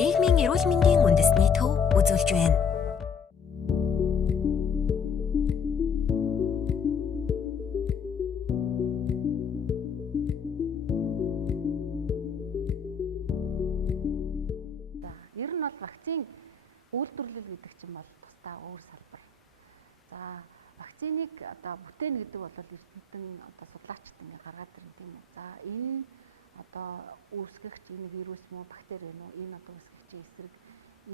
Нийгмийн эрүүл мэндийн үндэсний төв үзүүлж байна. Ер нь бол вакцины үйлдвэрлэл гэдэг чинь бол тусдаа өөр салбар. За вакциныг одоо бүтээн гэдэг бол эрдэмтэн одоо судлаачид ингэ гаргаад ирнэ тийм үү. За энэ одоо үүсгэгч энэ вирус муу бактери вэ нүү энэ одоо үүсгэгчийн эсрэг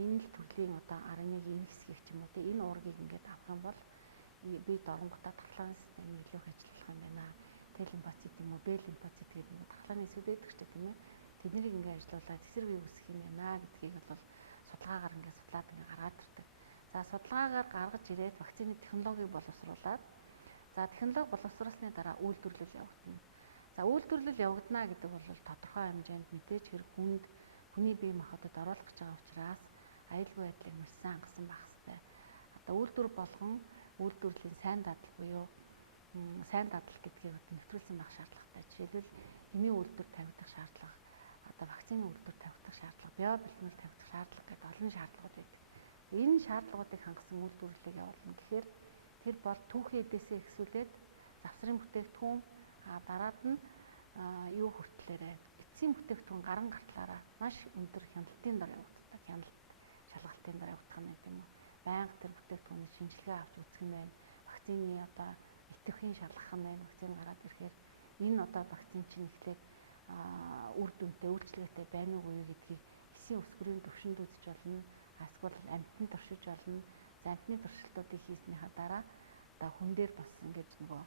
энэ л төрлийн одоо RNA-г энэ хэсгийг ч юм уу тийм энэ уургийг ингээд авах юм бол бие доронготоо тахлааны системийг илүү ажиллах юм байна. Т-лимфоцит юм уу, Б-лимфоцит гэдэг ингээд тахлааны сүдээдгч тийм үү. Тэднийг ингээд ажиллуулаад эсрэг юу үүсэх юм байна гэдгийг бол судалгаагаар ингээд судлаад ингээд гаргаад ирдэг. За судалгаагаар гаргаж ирээд вакцины технологиг боловсруулад за технологи боловсруулсны дараа үйлдвэрлэл явагдана. За үйлдвэрлэл явагдана гэдэг бол тодорхой хэмжээнд мэдээж хэрэг хүний бие махбодод оруулах гэж байгаа учраас аюулгүй байдлыг маш сайн хангасан байх хэрэгтэй. Одоо үйлдвэр болгон үйлдвэрлэлийн сайн дадал буюу сайн дадал гэдгийг нэвтрүүлсэн байх шаардлагатай. Жишээлбэл эний үйлдвэр тавигдах шаардлага, одоо вакцины үйлдвэр тавигдах шаардлага, биобэлтгэл тавигдах шаардлага гэдэг олон шаардлагууд байдаг. Энэ шаардлагуудыг хангасан үйлдвэрлэлийг явуулна гэхээр тэр бол түүхийн эдээсээ эхсүүлээд завсрын бүтээгдэхүүн дараад нь юу хүртлээрээ эцсийн бүтээгдэхүүн гарan гартлаараа маш өндөр хяналтын дор явагддаг. Хяналт шалгалтын дор явагдах нь юм. Байнга тэр бүтээгдэхүүний шинжилгээ авч үзэх нь байна. Вакцины одоо идэвхтэй шалгах нь байна. Вакцины гараад ирэхээр энэ одоо вакцин чинь эхлээд үр дүнтэй, үйлчлэгтэй байна уу гэдгийг эсийн өсгөрийн төвшөнд үзэж болно. Эсвэл амьтанд туршиж болно. Амьтны туршилтуудыг хийснийхаа дараа одоо хүн дээр бас ингэж нөгөө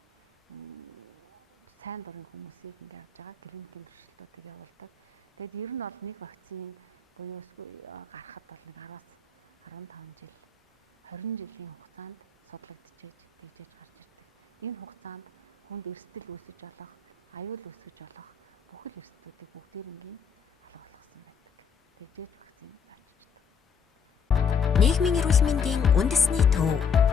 сайн дурын хүмүүсийг ингээд авч байгаа клиникийн туршилтуудыг явуулдаг. Тэгэд ер нь бол нэг вакцины буюу гарахад бол 10-аас 15 жил 20 жилийн хугацаанд судлагдчихэж гарч ирдэг. Энэ хугацаанд хүнд эрсдэл үүсэж болох, аюул үүсэж болох бүхэл эрсдлүүдийг бүгдээрингийн алга болгосон байдаг. Тэгжээж вакцины авчирдаг. Нийгмийн эрүүл мэндийн үндэсний төв